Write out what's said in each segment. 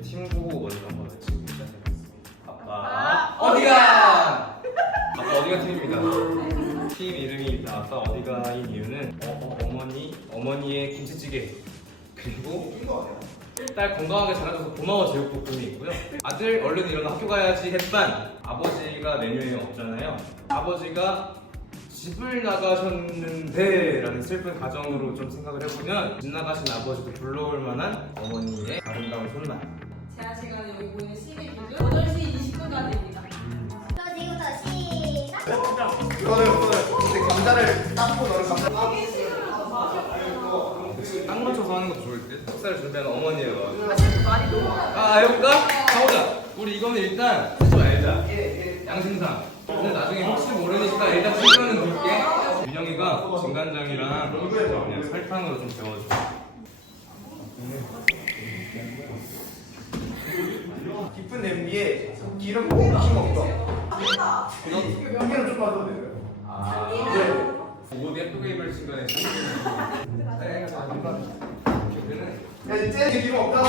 저희 팀 보고 먼저 한번 외치고 시작하겠습니다. 아, 아빠 어디가? 아빠 어디가 팀입니다. 팀 이름이 다 아빠 어디가인 이유는 어, 어, 머니 어머니의 김치찌개 그리고? 딸 건강하게 자라줘서 고마워 제육볶음이 있고요. 아들 얼른 일어나 학교 가야지 했반 아버지가 메뉴에 없잖아요. 아버지가 집을 나가셨는데 라는 슬픈 가정으로 좀 생각을 해보면 집 나가신 아버지도 불러올 만한 어머니의 아름다운 손날 제한 시간에 여기 보이는 시계 기준 8시 20분까지입니다. 그럼 지금부터 시작. 이거는 이거는 이제 감자를 닦고 너를 감자. 딱 맞춰서 하는 것도 좋을 듯 식사를 준비하는 어머니예요 사실 많이 너무 아 해볼까? 가보자 우리 이거는 일단 하지 말자 양심상 근데 나중에 혹시 모르니까 일단 시간은 둘게 민영이가 진간장이랑 그냥 설탕으로 좀 데워줘 깊은 냄비에 기름 뽕 먹죠. 여기는 좀 봐도 돼요. 아, 네. 옷 예쁘게 입을 시간에 네, 야, 이제 기름 없다.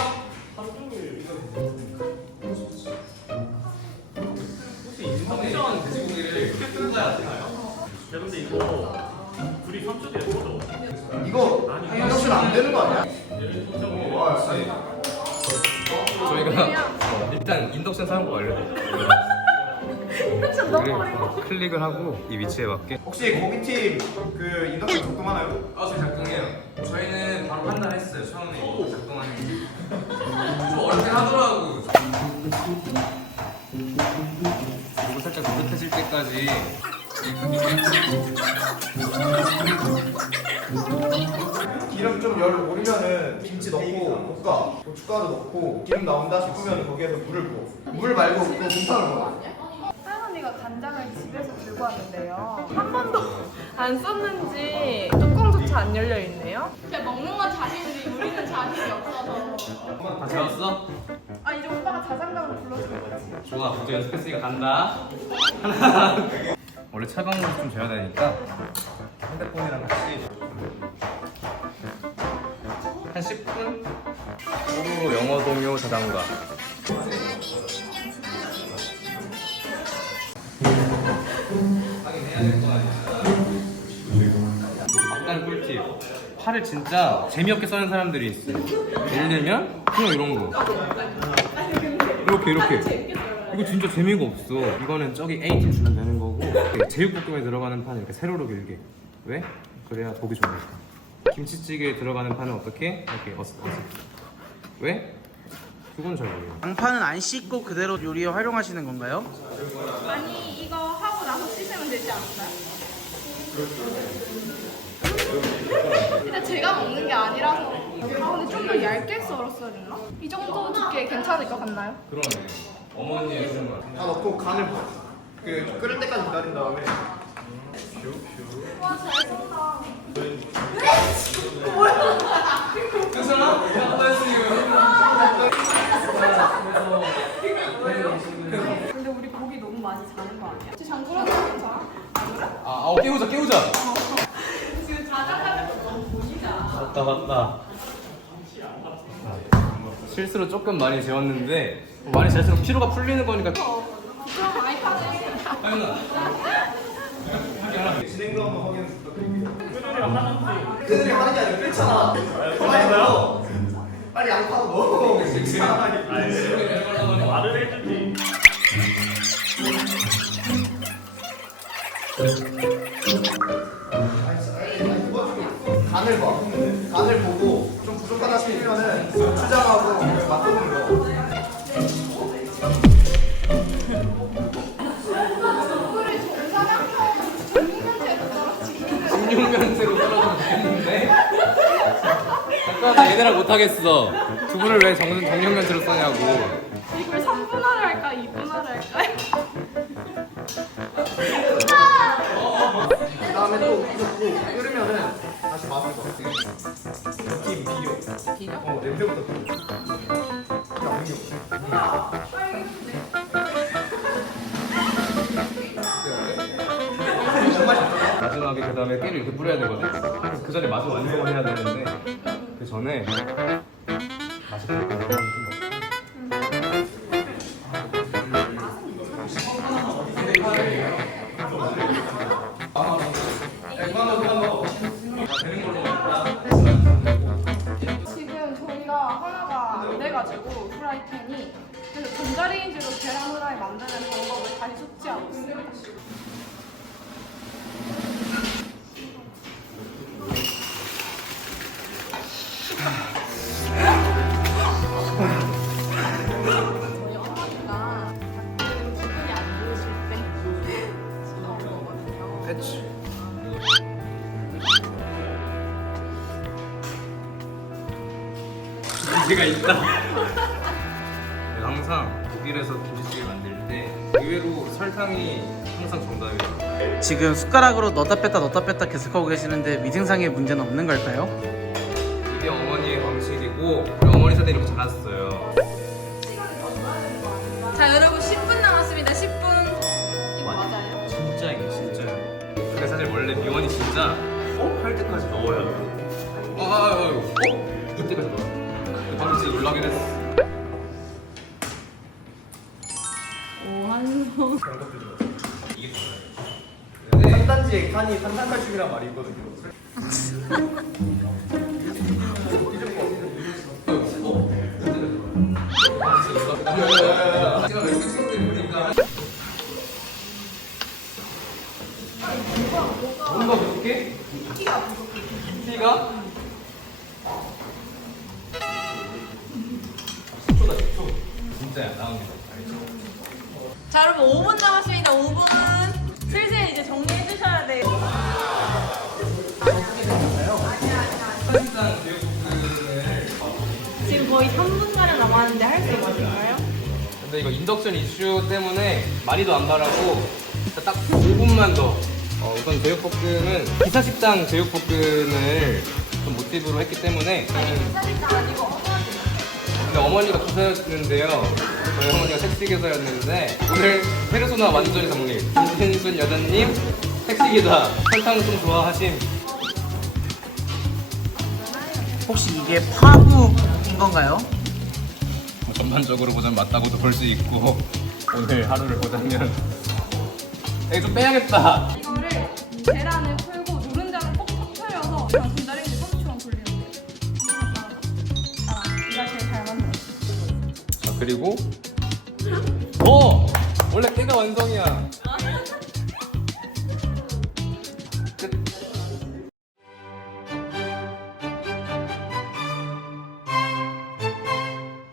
혹시 인성의 돼지고기를 이렇게 뜯어야 되나요? 야 근데 이거 불이 삼쪽에 꺼져 이거 인덕션 안 되는 거 아니야? 와. 저희가 어, 일단 인덕션 사는 거 알려드릴게요 그리고 클릭을 하고 이 위치에 맞게 혹시 고기 팀그 인덕션 작동하나요? 아, 저 작동해요. 저희는 바로 판단했어요. 처음에 이거 작동하는 게. 좀 어렵게 하더라고. 그리고 살짝 노릇해질 때까지. 기름 좀열 오르면은 김치 넣고 볶아 고춧가루 넣고 기름 나온다 싶으면 거기에서 물을 부어 물 말고 그 공탕을 넣어 할머니가 간장을 집에서 들고 왔는데요. 한 번도 안 썼는지 뚜껑조차 안 열려 있네요. 근데 먹는 건 자신이 우리는 자신이 없어서 다 재웠어? 아 이제 오빠가 자장가로 불러주는 거지. 좋아. 먼저 연습했으니까 간다. 하나. 원래 차가운 걸 좀 재야 되니까 핸드폰이랑 같이 한 10분? 호루로 영어 동요 자장가. 약간 꿀팁. 팔을 진짜 재미없게 써는 사람들이 있어요. 예를 들면 그냥 이런 거. 이렇게 이렇게. 이거 진짜 재미가 없어. 이거는 저기 A팀 주면 되는 거고 제육볶음에 들어가는 판은 이렇게 세로로 길게. 왜? 그래야 보기 좋으니까. 김치찌개에 들어가는 판은 어떻게? 이렇게 어슷 어슷. 왜? 그건 잘 모르겠어. 양파는 안 씻고 그대로 요리에 활용하시는 건가요? 아니 이거 하고 나서 씻으면 되지 않을까요? 근데 제가 먹는 게 아니라서 아 근데 좀 더 얇게 썰었어야 됐나? 이 정도 두께 괜찮을 것 같나요? 그러네. 어머니의 손맛. 다 넣고 간을 봐. 그 끓을 때까지 기다린 다음에 괜찮아? 근데 우리 고기 너무 많이 자는 거 아니야? 제 장구라도 괜찮아? 아, 아, 깨우자, 깨우자. 지금 자작하는 거 너무 보이다 맞다, 맞다. 실수로 조금 많이 재웠는데 많이 재울수록 피로가 풀리는 거니까. 빨리 진행도 한번 확인 부탁드릴게요 그들이 하는 게 아니라 끓잖아. 빨리 넣어 빨리 양파도 넣어. 이상하게 말을 해주지. 간을 봐. 간을 보고 좀 부족하다 싶으면은 고추장하고 맛소금 넣 얘들아 못하겠어. 두 분을 왜 정, 정령 멘트로 써냐고. 이걸 3분 하려 할까? 2분 하려 할까? 그다음에 또 끓으면은 다시 마무리 거. 김 비료. 비료? 어 냄새부터. 비려. 양념. 마지막에 그다음에 깨를 이렇게 뿌려야 되거든. 그 전에 맛을 완성을 해야 되는데. 전에 맛있게 문제가 있다. 내가 항상 독일에서 김치찌개 만들 때 의외로 설탕이 항상 정답이에요. 지금 숟가락으로 넣다 뺐다 넣다 뺐다 계속하고 계시는데 위생상의 문제는 없는 걸까요? 이게 어머니의 방식이고 우리 어머니 세대 이렇게 자랐어요. 자 여러분 10분 남았습니다 10분 맞아요? 진짜 이게 진짜요. 근데 사실 원래 미원이 진짜 어? 할 때까지 넣어야 돼. 아, 아, 아, 어? 그때까지 넣어. 근데 방금 진짜 놀라긴 했어. 이게 좋아요. 산단지에 칸이 산산칼슘이란 말이 있거든요. 제가 왜 수업해보니까 뭔가 부족해? 키가 진짜야 나옵니다 자 여러분 5분 남았습니다. 5분 슬슬 이제 정리해 주셔야 돼요. 사실상 제육볶음을 지금 거의 3분가량 남았는데 할 수 있을까요? 근데 이거 인덕션 이슈 때문에 많이도 안 바라고 딱 5분만 더. 어, 우선 제육볶음은 기사식당 제육볶음을 좀 모티브로 했기 때문에 근데 어머니가 기사였는데요 저희 어머니가 택시기사였는데 오늘 페르소나 완전히 정리. 김신순 여자님 택시기사 설탕 좀 좋아하심? 혹시 이게 파묵인 건가요? 뭐 전반적으로 보자면 맞다고도 볼 수 있고 오늘 하루를 보자면 여기 좀 빼야겠다. 이거를 계란을 풀고 노른자를 꼭 터트려서 그리고 어 원래 깨가 완성이야 끝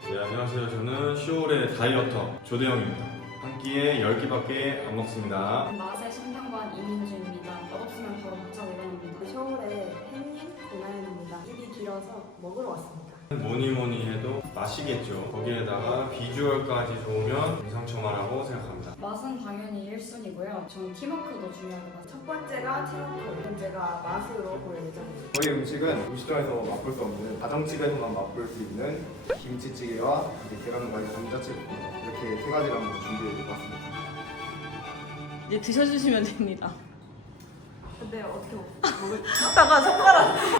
네, 안녕하세요. 저는 10월의 다이어터 조대영입니다. 한 끼에 10끼밖에 안 먹습니다. 맛의 신경관 이민주입니다. 맛없으면 바로 먹자고 일어납니다. 서울의 햇님 고나연입니다. 입이 길어서 먹으러 왔습니다. 뭐니 뭐니 해도 맛이겠죠. 거기에다가 비주얼까지 좋으면 금상첨화라고 생각합니다. 맛은 당연히 1순위고요. 저는 팀워크도 중요하게 봐요. 첫 번째가 팀워크, 두 번째가 맛으로 볼 예정입니다. 저희 음식은 음식점에서 맛볼 수 없는 가정집에서만 맛볼 수 있는 김치찌개와 이제 계란 후라이 감자채 볶음밥 이렇게 세 가지를 한번 준비해드렸습니다. 이제 드셔주시면 됩니다 근데 어떻게 먹 잠깐 손가락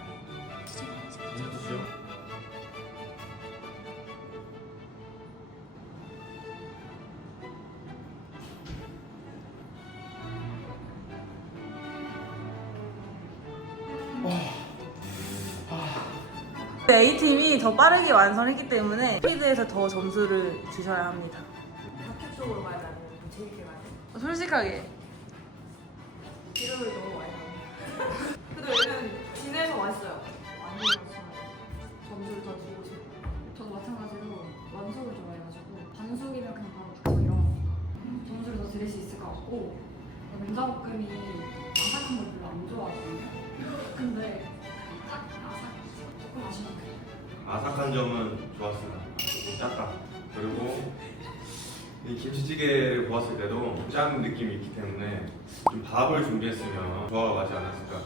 A팀이 더 빠르게 완성했기 때문에 스피드에서 더 점수를 주셔야 합니다 박격적으로 가야 되는 재밌게 가야 돼. 솔직하게 기름을 너무 많이 넣어. 근데 얘는 진해서 맛있어요. 많이 맛있어요. 점수를 더 주고 싶어요. 저도 마찬가지로 완숙을 좋아해가지고 반숙이면 그냥 바로 탁 이런 점수를 더 드릴 수 있을 것 같고 감자볶음이 아삭한 점은 좋았습니다. 좀 짰다. 그리고 이 김치찌개를 보았을 때도 짠 느낌이 있기 때문에 좀 밥을 준비했으면 조화가 맞지 않았을까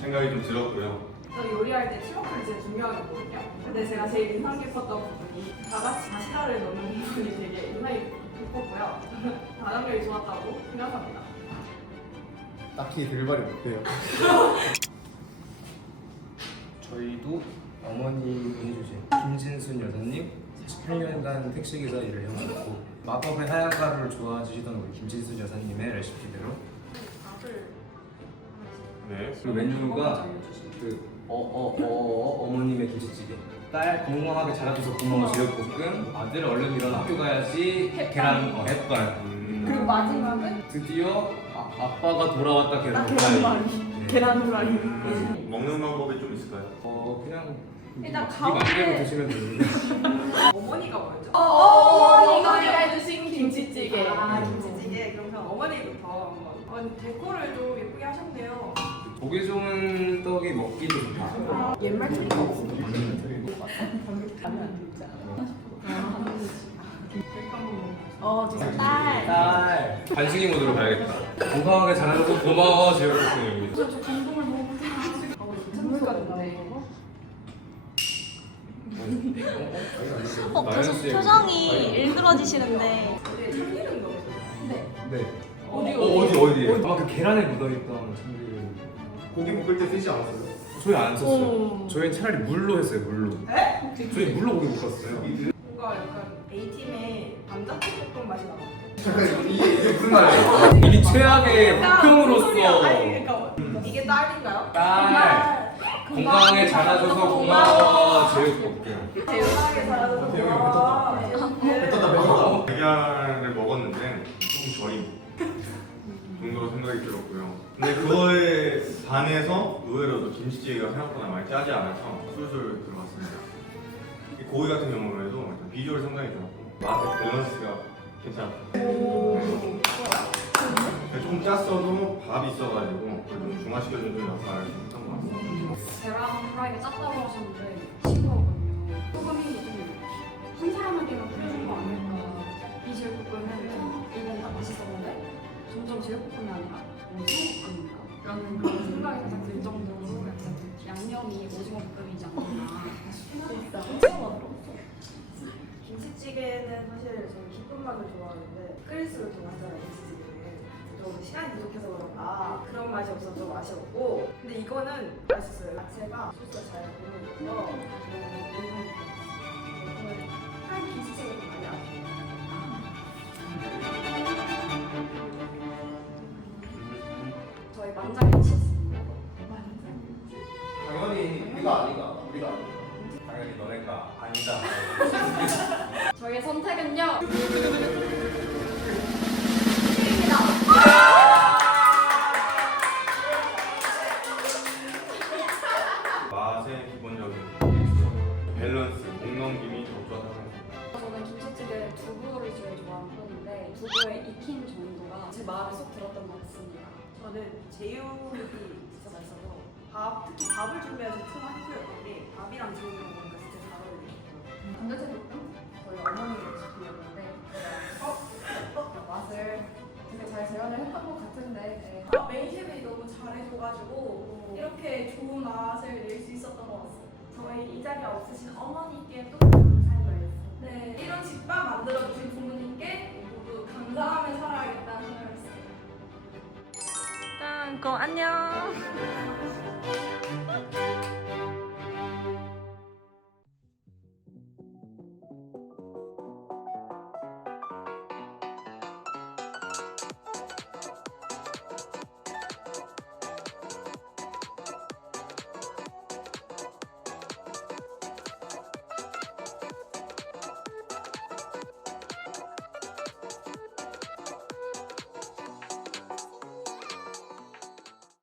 생각이 좀 들었고요. 저 요리할 때 팀워크를 진짜 중요하게 보거든요. 근데 제가 제일 인상 깊었던 부분이 다 같이 다시다를 넣는 부분이 되게 인상이 깊었고요. 다정력이 좋았다고 생각합니다. 딱히 될 말이 없대요. 저희도 어머님이 해주신 김진순 여사님 48년간 택시기사 일을 해오셨고 마법의 하얀 가루를 좋아하시던 우리 김진순 여사님의 레시피대로. 네. 그 메뉴가 그 어어어 어머님의 김치찌개. 딸 건강하게 자라줘서 고마워 제육볶음 아들 얼른 일어나 학교 가야지 계란 어, 햇반. 그리고 마지막은? 드디어 아, 아빠가 돌아왔다 계란 후라이. 네. 계란 후라이. 먹는 방법이 좀 있을까요? 어 그냥 일단 입 가운데- 드시면 됩니다 어머니가 뭐였죠? 어, 어머니가 해주신 김치찌개. 아, 김치찌개. 그러면 어머니부터 한번. 어, 데코를 좀 예쁘게 하셨네요. 보기 좋은 떡이 먹기도 좋다 옛말 틀린 거 없어. 어, 진짜 딸. 딸 반식이 모드로 가야겠다 건강하게 자라줘서 고마워 제육볶음입니다 어, 계속 표정이 일그러지시는데. 네. 어디 어디? 어디 아마 그 계란에 묻어있던 참기름. 고기 볶을 때 쓰지 않았어요? 저희 안 썼어요. 저희는 차라리 물로 했어요 물로. 저희 물로 고기 볶았어요. 뭔가 약간 A팀의 감자튀김 맛이 나요. 잠깐 이게 이게 무슨 말이에요? 이미 최악의 폭행으로서. 그러니까 이게 딸인가요? 딸 건강하게 자라줘서 고마워 잘하셔서 대형이 고마워. 뱉었다 뱉었다. 달걀을 먹었는데 조금 절임 정도로 생각이 들었고요. 근데 그거에 반해서 의외로도 김치찌개가 생각보다 많이 짜지 않아서 술술 들어갔습니다. 이 고기 같은 경우에도 비주얼 상당히 좋았고 맛의 밸런스가 괜찮았어요. 네. 조금 짰어도 밥이 있어가지고 좀 중화시켜주는 역할을 좀 했던 것 같습니다. 계란 프라이가 짰다고 하셨는데 싱거웠거든요. 소금이 좀한 사람에게만 뿌려준 거 아닐까. 이 제육볶음은 일단 다 맛있었는데 점점 제육볶음이 아니라 뭐 소볶음인가? 라는 그런 생각이 살짝 들 정도로 약간 양념이 오징어 볶음이지 않나. 김치찌개는 사실 저는 깊은 맛을 좋아하는데 끓일수록 더 맛있잖아요 좀 시간이 부족해서 그런가 그런 맛이 없어서 좀 아쉬웠고 근데 이거는 맛있어요 야채가 소스가 잘 배면서 한 김치찌개 좀 많이 아쉬워요 저희 만장일치였습니다. 당연히 우리가 아니가 우리가 아니가. 당연히 너네가 아니다 저희의 선택은요. 저희 이 자리에 없으신 어머니께 또 감사드려요. 네, 이런 집밥 만들어 주신 부모님께 모두 감사하며 살아야겠다는 생각을 했어요. 짠, 그럼 안녕.